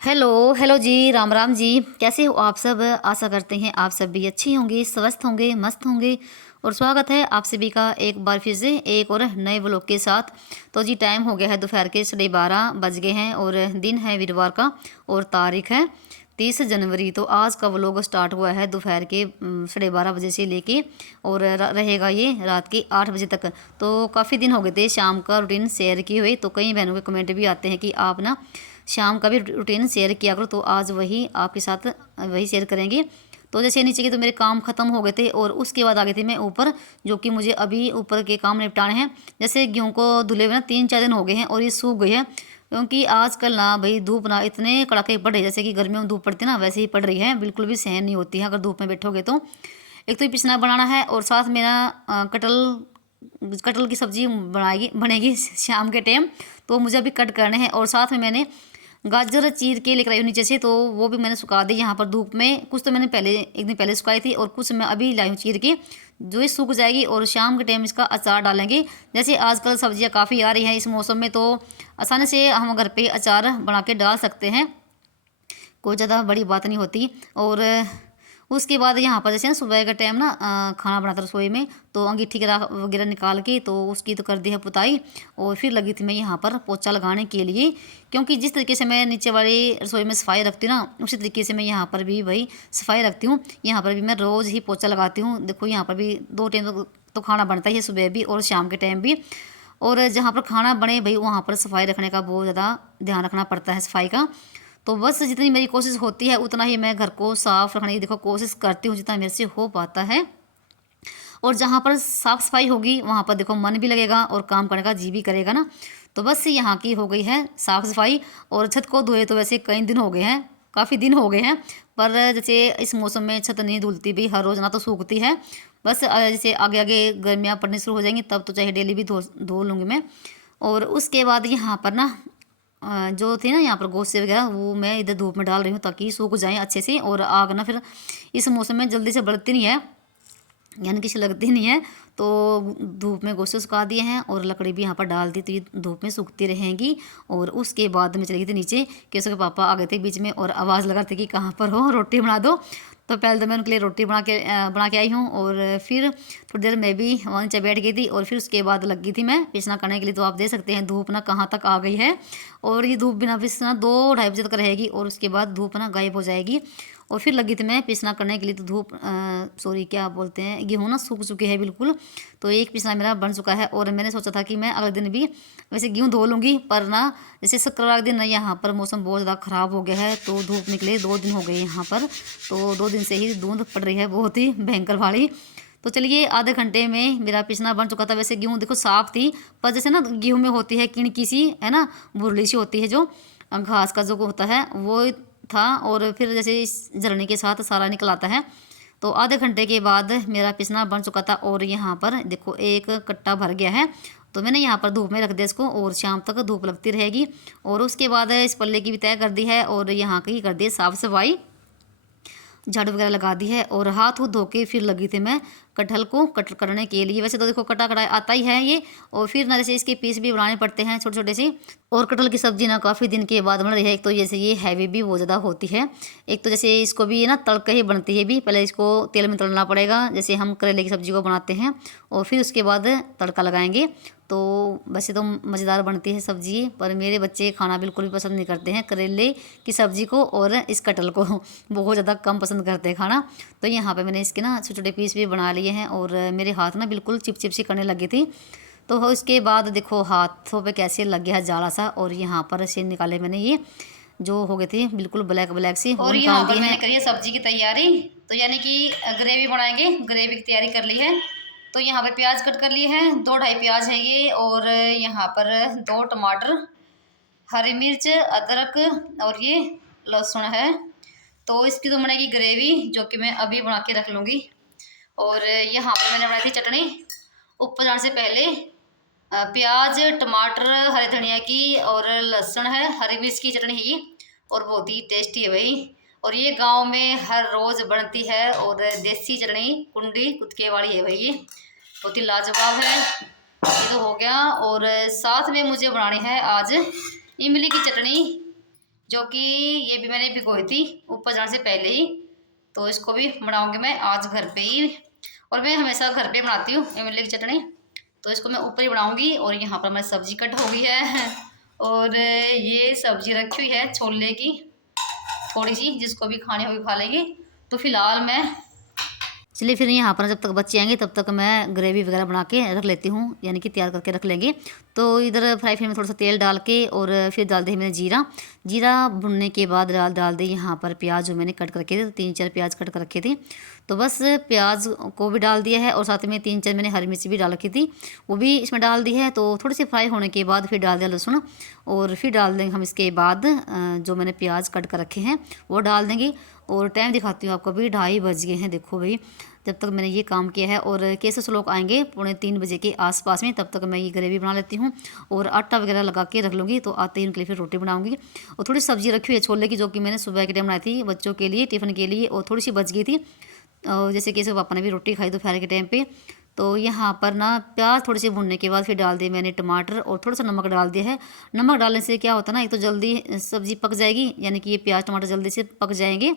Hello hello जी, राम राम जी। कैसे हो आप सब? आशा करते हैं आप सब भी अच्छे होंगे, स्वस्थ होंगे, मस्त होंगे। और स्वागत है आप सभी का एक बार फिर से एक और नए व्लॉग के साथ। तो जी टाइम हो गया है दोपहर के 12:30 बज गए हैं और दिन है वीरवार का और तारीख है 30 जनवरी। तो आज का व्लॉग स्टार्ट हुआ है दोपहर के 12:30 बजे से लेके और रहेगा ये रात के 8 बजे तक। तो काफ़ी दिन हो गए थे शाम का रूटीन शेयर किए हुए। तो कई बहनों के कमेंट भी आते हैं कि आप ना शाम का भी रूटीन शेयर किया करो। तो आज वही आपके साथ वही शेयर करेंगे। तो जैसे नीचे के तो मेरे काम ख़त्म हो गए थे और उसके बाद आ गई थी मैं ऊपर, जो कि मुझे अभी ऊपर के काम निपटाने हैं। जैसे गेहूँ को धुले हुए ना 3-4 दिन हो गए हैं और ये सूख गई है, क्योंकि आजकल ना भाई धूप ना इतने कड़ाके पड़ रही है, जैसे कि गर्मियों में धूप पड़ती है ना वैसे ही पड़ रही है। बिल्कुल भी सहन नहीं होती है अगर धूप में बैठोगे तो। एक तो ये पिसना बनाना है और साथ में ना कटल कटल की सब्ज़ी बनेगी शाम के टाइम। तो मुझे अभी कट करने हैं और साथ में मैंने गाजर चीर के लेकर आई हूँ नीचे से। तो वो भी मैंने सुखा दी यहाँ पर धूप में। कुछ तो मैंने पहले एक दिन पहले सुखाई थी और कुछ मैं अभी लाई हूँ चीर के, जो ये सूख जाएगी और शाम के टाइम इसका अचार डालेंगे। जैसे आजकल सब्जियाँ काफ़ी आ रही हैं इस मौसम में, तो आसानी से हम घर पे अचार बना के डाल सकते हैं, कोई ज़्यादा बड़ी बात नहीं होती। और उसके बाद यहाँ पर जैसे ना सुबह का टाइम ना खाना बनाता रसोई में, तो अंगीठी वगैरह निकाल के तो उसकी तो कर दी है पुताई। और फिर लगी थी मैं यहाँ पर पोछा लगाने के लिए, क्योंकि जिस तरीके से मैं नीचे वाली रसोई में सफाई रखती हूँ ना उसी तरीके से मैं यहाँ पर भी वही सफाई रखती हूँ। यहाँ पर भी मैं रोज़ ही पोछा लगाती हूँ। देखो यहाँ पर भी 2 टाइम तो खाना बनता ही है, सुबह भी और शाम के टाइम भी। और जहाँ पर खाना बने भाई वहाँ पर सफाई रखने का बहुत ज़्यादा ध्यान रखना पड़ता है, सफाई का। तो बस जितनी मेरी कोशिश होती है उतना ही मैं घर को साफ रखने की देखो कोशिश करती हूँ, जितना मेरे से हो पाता है। और जहाँ पर साफ सफाई होगी वहाँ पर देखो मन भी लगेगा और काम करने का जी भी करेगा ना। तो बस यहाँ की हो गई है साफ सफाई। और छत को धोए तो वैसे कई दिन हो गए हैं, काफ़ी दिन हो गए हैं, पर जैसे इस मौसम में छत नहीं धुलती भी हर रोज़ ना, तो सूखती है। बस जैसे आगे आगे गर्मियाँ पड़नी शुरू हो जाएंगी तब तो चाहे डेली भी धो धो लूँगी मैं। और उसके बाद यहाँ पर ना जो थे ना यहाँ पर गोश्त वगैरह वो मैं इधर धूप में डाल रही हूँ ताकि सूख जाएँ अच्छे से। और आग ना फिर इस मौसम में जल्दी से बढ़ती नहीं है, यानी कि लगती नहीं है। तो धूप में गोश्त सुखा दिए हैं और लकड़ी भी यहाँ पर डाल दी, तो ये धूप में सूखती रहेंगी। और उसके बाद मैं चली गई थी नीचे कि उसके पापा आ गए थे बीच में और आवाज़ लगा रहे थे कि कहाँ पर हो, रोटी बना दो। तो पहले तो मैं उनके लिए रोटी बना के आई हूँ और फिर थोड़ी देर मैं भी वहाँ नीचे बैठ गई थी। और फिर उसके बाद लग गई थी मैं पिसना करने के लिए। तो आप देख सकते हैं धूप ना कहाँ तक आ गई है। और ये धूप बिना पिसना 2-2:30 बजे तक रहेगी और उसके बाद धूप ना गायब हो जाएगी। और फिर लगी थी मैं पिसना करने के लिए। तो धूप सॉरी क्या बोलते हैं, गेहूँ ना सूख चुके हैं बिल्कुल। तो एक पिसना मेरा बन चुका है और मैंने सोचा था कि मैं अगले दिन भी वैसे गेहूँ धो लूँगी, पर ना जैसे शुक्रवार दिन ना यहाँ पर मौसम बहुत ज़्यादा ख़राब हो गया है। तो धूप निकले 2 दिन हो गए यहाँ पर, तो 2 दिन से ही धुंध पड़ रही है बहुत ही भयंकर वाली। तो चलिए आधे घंटे में मेरा पिसना बन चुका था। वैसे गेहूँ देखो साफ थी, पर जैसे ना गेहूँ में होती है किणकी सी, है ना, बुरली सी होती है जो घास का जो होता है वो था। और फिर जैसे इस झरने के साथ सारा निकल आता है। तो आधे घंटे के बाद मेरा पिसना बन चुका था और यहाँ पर देखो एक कट्टा भर गया है। तो मैंने यहाँ पर धूप में रख दिया इसको और शाम तक धूप लगती रहेगी। और उसके बाद इस पल्ले की भी तय कर दी है और यहाँ की कर दी साफ़ सफाई, झाड़ू वगैरह लगा दी है। और हाथ धो के फिर लगी थी मैं कटहल को कट करने के लिए। वैसे तो देखो कटा कटाई आता ही है ये, और फिर ना जैसे इसके पीस भी बनाने पड़ते हैं छोटे छोटे से। और कटहल की सब्जी ना काफ़ी दिन के बाद बन रही है। एक तो जैसे ये हैवी भी बहुत ज़्यादा होती है, एक तो जैसे इसको भी ना तड़के ही बनती है भी, पहले इसको तेल में तलना पड़ेगा जैसे हम करेले की सब्ज़ी को बनाते हैं, और फिर उसके बाद तड़का लगाएंगे। तो वैसे तो मज़ेदार बनती है सब्ज़ी, पर मेरे बच्चे खाना बिल्कुल भी पसंद नहीं करते हैं करेले की सब्ज़ी को और इस कटहल को बहुत ज़्यादा कम पसंद करते हैं खाना। तो यहाँ पे मैंने इसके ना छोटे छोटे पीस भी बना लिए हैं और मेरे हाथ ना बिल्कुल चिप चिप सी करने लगी थी। तो उसके बाद देखो हाथों पे कैसे लग गया है जाला सा, और यहाँ पर से निकाले मैंने ये जो हो गए थे बिल्कुल ब्लैक ब्लैक सी, और यहाँ पर मैंने करी है सब्जी की तैयारी। तो यानी कि ग्रेवी बनाएंगे, ग्रेवी की तैयारी कर ली है। तो यहाँ पर प्याज कट कर लिए हैं, 2-2.5 प्याज है ये, और यहाँ पर 2 टमाटर, हरी मिर्च, अदरक और ये लहसुन है। तो इसकी तो बनेगी ग्रेवी जो कि मैं अभी बना के रख लूँगी। और यहाँ पर मैंने बनाई थी चटनी ऊपर जाने से पहले, प्याज, टमाटर, हरे धनिया की और लहसुन है, हरी मिर्च की चटनी है ये, और बहुत ही टेस्टी है भाई। और ये गांव में हर रोज़ बनती है और देसी चटनी कुंडी कुत्के वाली है भाई, ये बहुत ही लाजवाब है। ये तो हो गया। और साथ में मुझे बनानी है आज इमली की चटनी, जो कि ये भी मैंने भिगोई थी ऊपर जाने से पहले ही। तो इसको भी बनाऊंगी मैं आज घर पे ही, और मैं हमेशा घर पे बनाती हूँ इमली की चटनी। तो इसको मैं ऊपर ही बनाऊंगी। और यहाँ पर हमारी सब्जी कट हो गई है और ये सब्जी रखी हुई है छोले की थोड़ी सी, जिसको भी खानी होगी खा लेंगे। तो फिलहाल मैं चलिए फिर यहाँ पर जब तक बच्चे आएंगे तब तक मैं ग्रेवी वगैरह बना के रख लेती हूँ, यानी कि तैयार करके रख लेंगे। तो इधर फ्राई पैन में थोड़ा सा तेल डाल के और फिर डाल दी मैंने जीरा। जीरा भुनने के बाद डाल दी यहाँ पर प्याज जो मैंने कट करके थे, 3-4 प्याज कट कर रखे थे। तो बस प्याज को भी डाल दिया है और साथ में 3-4 मैंने हरी मिर्ची भी डाल रखी थी, वो भी इसमें डाल दी है। तो थोड़ी सी फ्राई होने के बाद फिर डाल दिया लहसुन, और फिर डाल देंगे हम इसके बाद जो मैंने प्याज कट कर रखे हैं वो डाल देंगे। और टाइम दिखाती हूँ आपको, अभी 2:30 बज गए हैं। देखो भाई जब तक मैंने ये काम किया है, और कैसे से लोग आएंगे 2:45 बजे के आसपास में, तब तक मैं ये ग्रेवी बना लेती हूँ और आटा वगैरह लगा के रख लूँगी। तो आते ही उनके लिए फिर रोटी बनाऊँगी। और थोड़ी सब्जी रखी हुई है छोले की, जो कि मैंने सुबह के टाइम बनाई थी बच्चों के लिए टिफ़िन के लिए, और थोड़ी सी बच गई थी। और जैसे कि पापा ने भी रोटी खाई दोपहर के टाइम पे। तो यहाँ पर ना प्याज थोड़ी सी भुनने के बाद फिर डाल दिए मैंने टमाटर, और थोड़ा सा नमक डाल दिया है। नमक डालने से क्या होता है ना, एक तो जल्दी सब्ज़ी पक जाएगी, यानी कि ये प्याज टमाटर जल्दी से पक जाएंगे।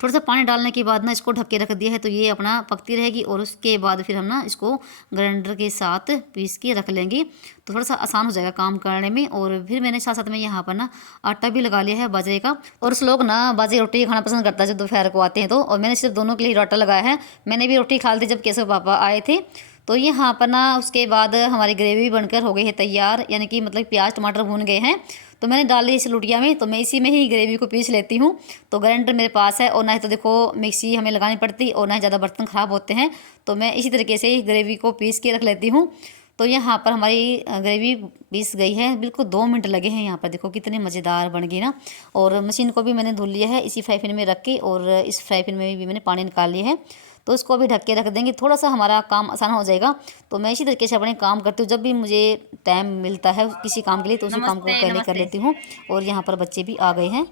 थोड़ा सा पानी डालने के बाद ना इसको ढक के रख दिया है, तो ये अपना पकती रहेगी। और उसके बाद फिर हम ना इसको ग्राइंडर के साथ पीस के रख लेंगे, तो थोड़ा सा आसान हो जाएगा काम करने में। और फिर मैंने साथ साथ में यहाँ पर ना आटा भी लगा लिया है बाजरे का। और उस लोग ना बाजरे रोटी खाना पसंद करता है जब दोपहर को आते हैं तो, और मैंने सिर्फ दोनों के लिए आटा लगाया है। मैंने भी रोटी खा ली थी जब केशव पापा आए थे। तो यहाँ पर ना उसके बाद हमारी ग्रेवी बनकर हो गई है तैयार, यानी कि मतलब प्याज टमाटर भून गए हैं। तो मैंने डाल ली इस लुटिया में, तो मैं इसी में ही ग्रेवी को पीस लेती हूँ। तो ग्राइंडर मेरे पास है, और ना ही तो देखो मिक्सी हमें लगानी पड़ती, और ना ही ज़्यादा बर्तन ख़राब होते हैं। तो मैं इसी तरीके से ही ग्रेवी को पीस के रख लेती हूँ। तो यहाँ पर हमारी ग्रेवी पीस गई है, बिल्कुल 2 मिनट लगे हैं। यहाँ पर देखो कितनी मज़ेदार बन गई ना। और मशीन को भी मैंने धुल लिया है इसी फ्राई पैन में रख के, और इस फ्राई पैन में भी मैंने पानी निकाल लिया है। तो इसको भी ढक के रख देंगे, थोड़ा सा हमारा काम आसान हो जाएगा। तो मैं इसी तरीके से अपने काम करती हूँ, जब भी मुझे टाइम मिलता है किसी काम के लिए तो उसी काम को पहले कर लेती हूँ। और यहाँ पर बच्चे भी आ गए हैं।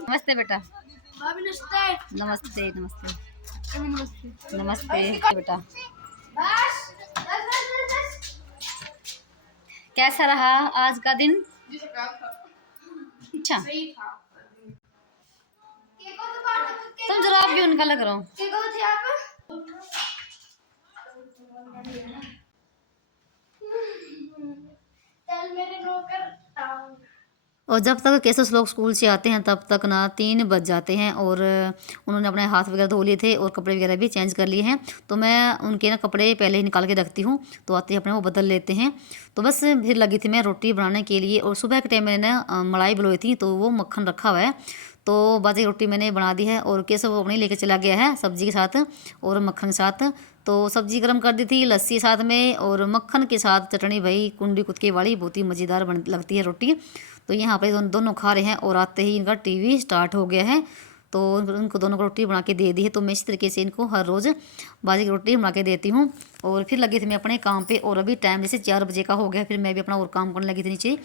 नमस्ते बेटा। नमस्ते नमस्ते नमस्ते बेटा। कैसा रहा आज का दिन? अच्छा, तुम जरा भी उनका लग रहा हूँ। और जब तक केसेस लोग स्कूल से आते हैं तब तक ना 3 बज जाते हैं, और उन्होंने अपने हाथ वगैरह धो लिए थे और कपड़े वगैरह भी चेंज कर लिए हैं। तो मैं उनके ना कपड़े पहले ही निकाल के रखती हूँ, तो आते ही अपने वो बदल लेते हैं। तो बस फिर लगी थी मैं रोटी बनाने के लिए, और सुबह के टाइम मैंने ना मलाई बिलोई थी, तो वो मक्खन रखा हुआ है। तो बाजी रोटी मैंने बना दी है, और केसव वो अपनी लेके चला गया है सब्जी के साथ और मक्खन के साथ। तो सब्जी गर्म कर दी थी, लस्सी साथ में, और मक्खन के साथ चटनी भाई कुंडी कुतके वाली, बहुत ही मज़ेदार बन लगती है रोटी। तो यहाँ पे दोनों खा रहे हैं, और आते ही इनका टीवी स्टार्ट हो गया है। तो उनको दोनों को रोटी बना के दे दी है। तो मैं इस तरीके से इनको हर रोज़ बाजी की रोटी बना के देती हूँ। और फिर लगी थी मैं अपने काम पे, और अभी टाइम जैसे 4 बजे का हो गया, फिर मैं भी अपना और काम करने लगी थी नीचे।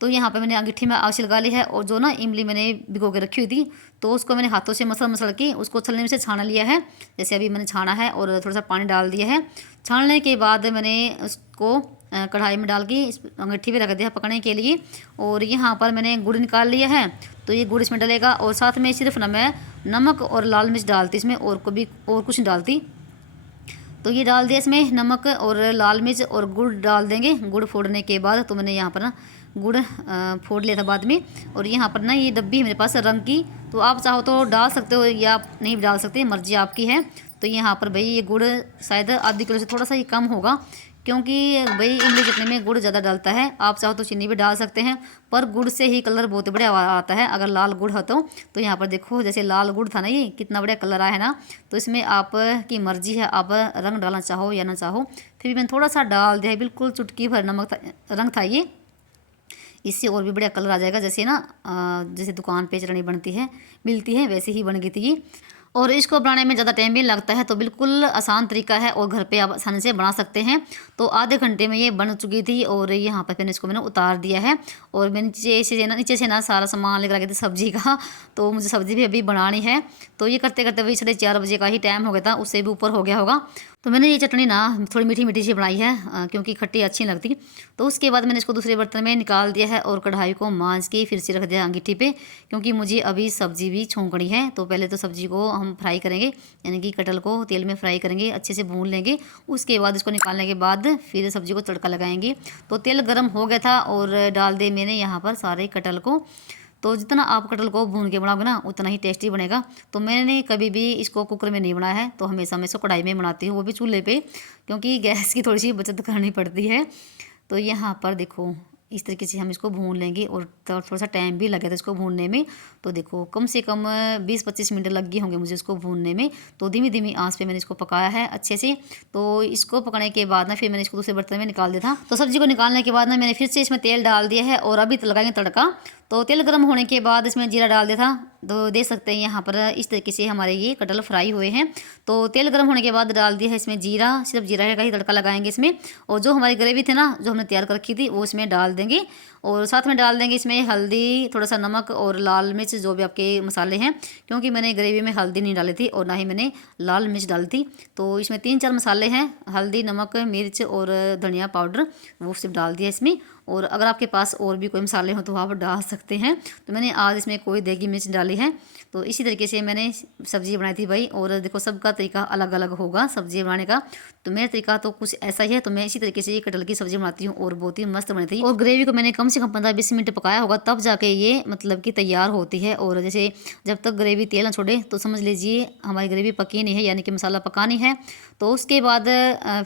तो यहाँ पे मैंने अंगीठी में आग लगा ली है, और जो ना इमली मैंने भिगो के रखी हुई थी, तो उसको मैंने हाथों से मसल के उसको छलने में से छाना लिया है। जैसे अभी मैंने छाना है, और थोड़ा सा पानी डाल दिया है। छानने के बाद मैंने उसको कढ़ाई में डाल के इस अंगीठी पे रख दिया पकने के लिए। और यहाँ पर मैंने गुड़ निकाल लिया है, तो ये गुड़ इसमें डलेगा। और साथ में सिर्फ ना मैं नमक और लाल मिर्च डालती इसमें, और कभी और कुछ नहीं डालती। तो ये डाल दिया इसमें नमक और लाल मिर्च, और गुड़ डाल देंगे। गुड़ फोड़ने के बाद तो मैंने यहाँ पर ना गुड़ फोड़ लिया था बाद में। और यहाँ पर ना ये डब्बी है मेरे पास रंग की, तो आप चाहो तो डाल सकते हो या आप नहीं डाल सकते, मर्जी आपकी है। तो यहाँ पर भाई ये गुड़ शायद आधी किलो से थोड़ा सा ही कम होगा, क्योंकि भाई इमली चटनी में गुड़ ज़्यादा डालता है। आप चाहो तो चीनी भी डाल सकते हैं, पर गुड़ से ही कलर बहुत बढ़िया आता है अगर लाल गुड़ हो तो यहाँ पर देखो जैसे लाल गुड़ था ना, ये कितना बढ़िया कलर आया है ना। तो इसमें आप की मर्जी है, आप रंग डालना चाहो या ना चाहो। फिर भी मैंने थोड़ा सा डाल दिया है, बिल्कुल चुटकी भर नमक रंग था ये। इससे और भी बढ़िया कलर आ जाएगा, जैसे ना जैसे दुकान पे चटनी बनती है मिलती है वैसे ही बन गई थी ये। और इसको बनाने में ज़्यादा टाइम भी लगता है, तो बिल्कुल आसान तरीका है, और घर पे आप आसानी से बना सकते हैं। तो आधे घंटे में ये बन चुकी थी, और यहाँ पर मैंने इसको उतार दिया है। और मैं नीचे से ना सारा सामान लेकर आ गई थी सब्जी का, तो मुझे सब्ज़ी भी अभी बनानी है। तो ये करते करते वही 4:30 बजे का ही टाइम हो गया था, उससे भी ऊपर हो गया होगा। तो मैंने ये चटनी ना थोड़ी मीठी मीठी सी बनाई है, क्योंकि खट्टी अच्छी नहीं लगती। तो उसके बाद मैंने इसको दूसरे बर्तन में निकाल दिया है और कढ़ाई को मांज के फिर से रख दिया अंगीठी पे, क्योंकि मुझे अभी सब्जी भी छोंकनी है। तो पहले तो सब्जी को हम फ्राई करेंगे, यानी कि कटहल को तेल में फ्राई करेंगे, अच्छे से भून लेंगे। उसके बाद इसको निकालने के बाद फिर सब्जी को तड़का लगाएंगे। तो तेल गर्म हो गया था और डाल दे मैंने यहाँ पर सारे कटहल को। तो जितना आप कटहल को भून के बनाओगे ना उतना ही टेस्टी बनेगा। तो मैंने कभी भी इसको कुकर में नहीं बनाया है, तो हमेशा मैं इसको कढ़ाई में बनाती हूँ, वो भी चूल्हे पे, क्योंकि गैस की थोड़ी सी बचत करनी पड़ती है। तो यहाँ पर देखो इस तरीके से हम इसको भून लेंगे और थोड़ा सा टाइम भी लगा था इसको भूनने में। तो देखो कम से कम 20-25 मिनट लग गए होंगे मुझे इसको भूनने में। तो धीमी धीमी आंच पे मैंने इसको पकाया है अच्छे से। तो इसको पकाने के बाद ना फिर मैंने इसको दूसरे बर्तन में निकाल दिया था। तो सब्जी को निकालने के बाद ना मैंने फिर से इसमें तेल डाल दिया है और अभी लगाएंगे तड़का। तो तेल गर्म होने के बाद इसमें जीरा डाल दिया था। तो देख सकते हैं यहाँ पर इस तरीके से हमारे ये कटहल फ्राई हुए हैं। तो तेल गर्म होने के बाद डाल दिया है इसमें जीरा, सिर्फ जीरा का ही तड़का लगाएंगे इसमें। और जो हमारी ग्रेवी थी ना जो हमने तैयार कर रखी थी वो इसमें डाल देंगे। और साथ में डाल देंगे इसमें हल्दी, थोड़ा सा नमक और लाल मिर्च, जो भी आपके मसाले हैं, क्योंकि मैंने ग्रेवी में हल्दी नहीं डाली थी और ना ही मैंने लाल मिर्च डाली थी। तो इसमें 3-4 मसाले हैं, हल्दी, नमक, मिर्च और धनिया पाउडर, वो सिर्फ डाल दिया इसमें। और अगर आपके पास और भी कोई मसाले हो तो आप डाल सकते हैं। तो मैंने आज इसमें कोई देगी मिर्च डाली है। तो इसी तरीके से मैंने सब्ज़ी बनाई थी भाई। और देखो सबका तरीका अलग अलग होगा सब्ज़ी बनाने का, तो मेरा तरीका तो कुछ ऐसा ही है। तो मैं इसी तरीके से ये कटहल की सब्ज़ी बनाती हूँ और बहुत ही मस्त बनी थी। और ग्रेवी को मैंने कम से कम 15-20 मिनट पकाया होगा, तब जाके ये मतलब कि तैयार होती है। और जैसे जब तक ग्रेवी तेल ना छोड़े तो समझ लीजिए हमारी ग्रेवी पकी नहीं है, यानी कि मसाला पकानी है। तो उसके बाद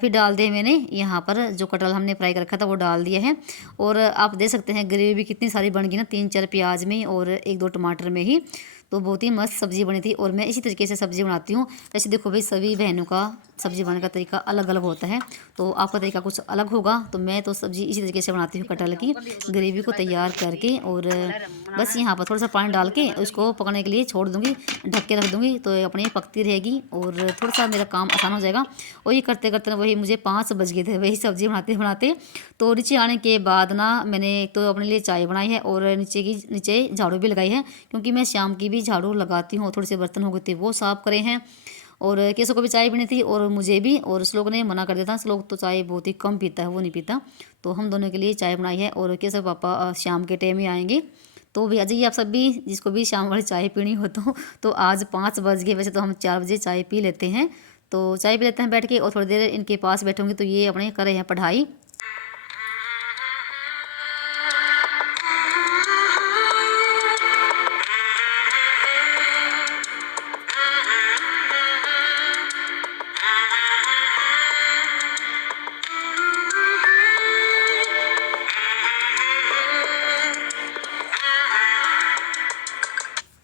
फिर डाल दिए मैंने यहाँ पर जो कटहल हमने फ्राई कर रखा था वो डाल दिया है। और आप देख सकते हैं ग्रेवी भी कितनी सारी बन गई ना, 3-4 प्याज में और 1-2 टमाटर में ही। तो बहुत ही मस्त सब्ज़ी बनी थी। और मैं इसी तरीके से सब्ज़ी बनाती हूँ। वैसे देखो भाई सभी बहनों का सब्ज़ी बनाने का तरीका अलग अलग होता है, तो आपका तरीका कुछ अलग होगा। तो मैं तो सब्ज़ी इसी तरीके से बनाती हूँ, कटहल की ग्रेवी को तैयार करके और बस यहाँ पर थोड़ा सा पानी डाल के उसको पकने के लिए छोड़ दूँगी, ढक के रख दूँगी। तो अपनी पकती रहेगी और थोड़ा सा मेरा काम आसान हो जाएगा। और ये करते करते ना वही मुझे 5 बज गए थे वही सब्ज़ी बनाते बनाते। तो नीचे आने के बाद ना मैंने एक तो अपने लिए चाय बनाई है और नीचे झाड़ू भी लगाई है, क्योंकि मैं शाम की भी झाड़ू लगाती हूँ। थोड़े से बर्तन हो गए थे वो साफ़ करे हैं। और केसो को भी चाय पीनी थी और मुझे भी। और श्लोक ने मना कर दिया था, श्लोक तो चाय बहुत ही कम पीता है, वो नहीं पीता। तो हम दोनों के लिए चाय बनाई है। और केसो पापा शाम के टाइम ही आएंगे। तो भी आ जाइए आप सब भी, जिसको भी शाम वाली चाय पीनी हो तो आज 5 बज गए, वैसे तो हम 4 बजे चाय पी लेते हैं। तो चाय पी लेते हैं बैठ के और थोड़ी देर इनके पास बैठूंगी। तो ये अपने कर रहे हैं पढ़ाई।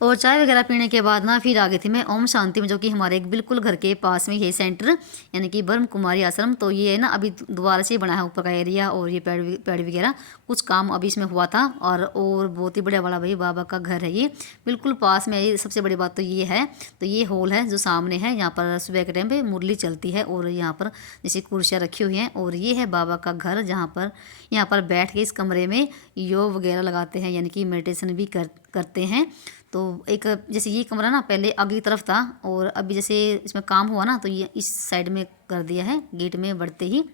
और चाय वगैरह पीने के बाद ना फिर आ गई थी मैं ओम शांति में, जो कि हमारे एक बिल्कुल घर के पास में ये सेंटर, यानी कि ब्रह्म कुमारी आश्रम। तो ये है ना अभी दोबारा से बना है ऊपर का एरिया, और ये पेड़ वगैरह कुछ काम अभी इसमें हुआ था। और बहुत ही बढ़िया वाला भाई बाबा का घर है ये, बिल्कुल पास में। ये सबसे बड़ी बात तो ये है। तो ये हॉल है जो सामने है, यहाँ पर सुबह के टाइम पे मुरली चलती है और यहाँ पर जैसे कुर्सियाँ रखी हुई हैं। और ये है बाबा का घर, जहाँ पर यहाँ पर बैठ के इस कमरे में योग वगैरह लगाते हैं, यानी कि मेडिटेशन भी करते हैं। तो एक जैसे ये कमरा ना पहले आगे की तरफ था, और अभी जैसे इसमें काम हुआ ना तो ये इस साइड में कर दिया है गेट में बढ़ते ही।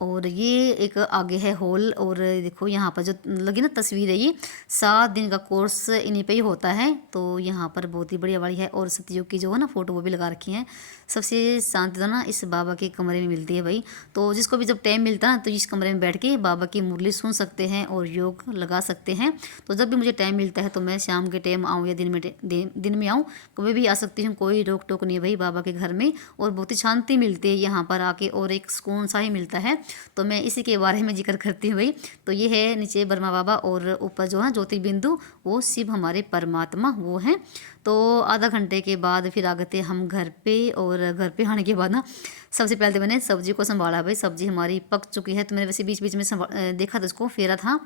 और ये एक आगे है हॉल। और देखो यहाँ पर जो लगी ना तस्वीर है, ये 7 दिन का कोर्स इन्हीं पे ही होता है। तो यहाँ पर बहुत ही बढ़िया वाली है। और सतयुग की जो है ना फ़ोटो वो भी लगा रखी है। सबसे शांति तो ना इस बाबा के कमरे में मिलती है भाई। तो जिसको भी जब टाइम मिलता है ना तो इस कमरे में बैठ के बाबा की मुरली सुन सकते हैं और योग लगा सकते हैं। तो जब भी मुझे टाइम मिलता है तो मैं शाम के टाइम आऊँ या दिन में आऊँ, कभी भी आ सकती हूँ, कोई रोक टोक नहीं है भाई बाबा के घर में। और बहुत ही शांति मिलती है यहाँ पर आके, और एक सुकून सा ही मिलता है। तो मैं इसी के बारे में जिक्र करती हूँ भाई। तो ये है नीचे ब्रह्मा बाबा, और ऊपर जो है ज्योति बिंदु, वो शिव हमारे परमात्मा वो हैं। तो आधा घंटे के बाद फिर आ गए थे हम घर पे। और घर पे आने के बाद ना सबसे पहले तो मैंने सब्जी को संभाला भाई। सब्जी हमारी पक चुकी है। तो मैंने वैसे बीच बीच में देखा था, उसको फेरा था।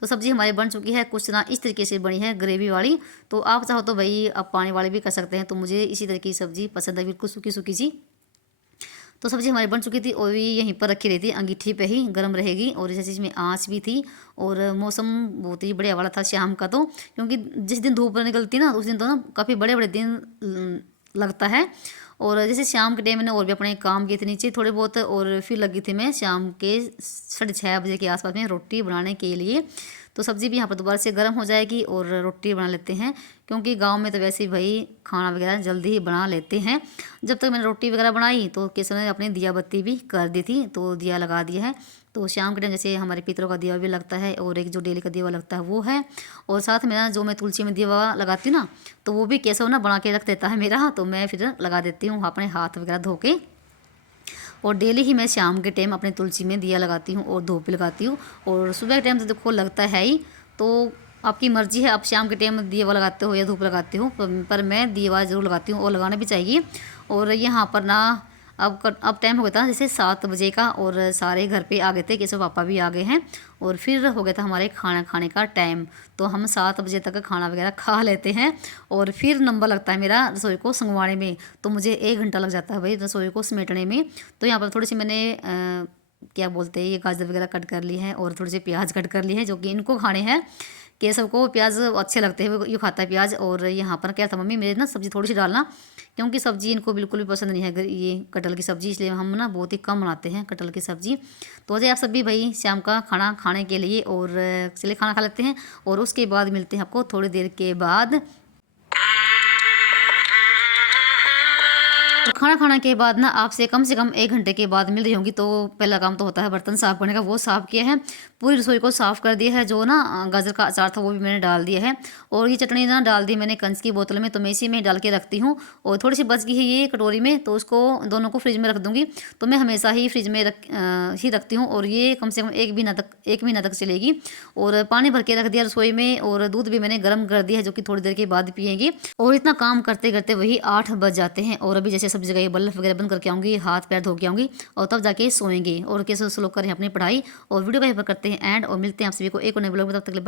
तो सब्ज़ी हमारी बन चुकी है, कुछ ना इस तरीके से बनी है ग्रेवी वाली। तो आप चाहो तो भाई आप पानी वाली भी कर सकते हैं। तो मुझे इसी तरह की सब्ज़ी पसंद है, बिल्कुल सूखी सूखी सी। तो सब्ज़ी हमारी बन चुकी थी और भी यहीं पर रखी रही थी, अंगीठी पे ही गर्म रहेगी। और जैसे इसमें आँच भी थी। और मौसम बहुत ही बढ़िया वाला था शाम का। तो क्योंकि जिस दिन धूप निकलती ना उस दिन तो ना काफ़ी बड़े बड़े दिन लगता है। और जैसे शाम के टाइम मैंने और भी अपने काम किए थे नीचे थोड़े बहुत, और फिर लगी थी मैं शाम के 6:30 बजे के आसपास में रोटी बनाने के लिए। तो सब्ज़ी भी यहाँ पर दोबारा से गर्म हो जाएगी और रोटी बना लेते हैं, क्योंकि गांव में तो वैसे ही भाई खाना वगैरह जल्दी ही बना लेते हैं। जब तक मैंने रोटी वगैरह बनाई तो केसर ने अपनी दिया बत्ती भी कर दी थी, तो दिया लगा दिया है। तो शाम के टाइम जैसे हमारे पितरों का दिया भी लगता है और एक जो डेली का दिया लगता है वो है, और साथ में ना जो मैं तुलसी में दिया लगाती हूँ ना, तो वो भी केसव ना बना के रख देता है मेरा, तो मैं फिर लगा देती हूँ अपने हाथ वगैरह धो के। और डेली ही मैं शाम के टाइम अपने तुलसी में दिया लगाती हूँ और धूप भी लगाती हूँ। और सुबह के टाइम तो देखो लगता है ही, तो आपकी मर्ज़ी है आप शाम के टाइम दिया लगाते हो या धूप लगाते हो, पर मैं दिया ज़रूर लगाती हूँ और लगाना भी चाहिए। और यहाँ पर ना अब टाइम हो गया था जैसे 7 बजे का, और सारे घर पे आ गए थे, केशव पापा भी आ गए हैं, और फिर हो गया था हमारे खाना खाने का टाइम। तो हम 7 बजे तक खाना वगैरह खा लेते हैं, और फिर नंबर लगता है मेरा रसोई को संगवाने में, तो मुझे 1 घंटा लग जाता है भाई रसोई को समेटने में। तो यहाँ पर थोड़ी सी मैंने क्या बोलते हैं ये गाजर वगैरह कट कर ली है, और थोड़े से प्याज कट कर लिए हैं जो कि इनको खाने हैं। केशव को प्याज अच्छे लगते हैं, वो ये खाता है प्याज। और यहाँ पर क्या था मम्मी मेरे ना सब्ज़ी थोड़ी सी डालना, क्योंकि सब्ज़ी इनको बिल्कुल भी पसंद नहीं है ये कटहल की सब्ज़ी, इसलिए हम ना बहुत ही कम बनाते हैं कटहल की सब्ज़ी। तो अजय आप सभी भाई शाम का खाना खाने के लिए, और चलिए खाना खा लेते हैं, और उसके बाद मिलते हैं आपको थोड़ी देर के बाद। और खाना खाने के बाद ना आपसे कम से कम 1 घंटे के बाद मिल रही होंगी। तो पहला काम तो होता है बर्तन साफ़ करने का, वो साफ़ किया है, पूरी रसोई को साफ़ कर दिया है। जो ना गाजर का अचार था वो भी मैंने डाल दिया है, और ये चटनी ना डाल दी मैंने कंच की बोतल में, तो मैं इसी में डाल के रखती हूँ। और थोड़ी सी बच गई है ये कटोरी में, तो उसको दोनों को फ्रिज में रख दूँगी। तो मैं हमेशा ही फ्रिज में रखती हूँ, और ये कम से कम 1 महीना तक चलेगी। और पानी भर के रख दिया रसोई में, और दूध भी मैंने गर्म कर दिया है जो कि थोड़ी देर के बाद पिएंगे। और इतना काम करते करते वही 8 बज जाते हैं। और अभी जैसे सब जगह ये बल्ब वगैरह बंद करके आऊँगी, हाथ पैर धो के आऊँगी, और तब जाके सोएंगे। और कैसे स्लो करें अपनी पढ़ाई, और वीडियो का यहाँ पर करते हैं एंड, और मिलते हैं आप सभी को एक और नए ब्लॉग में। तब तक के लिए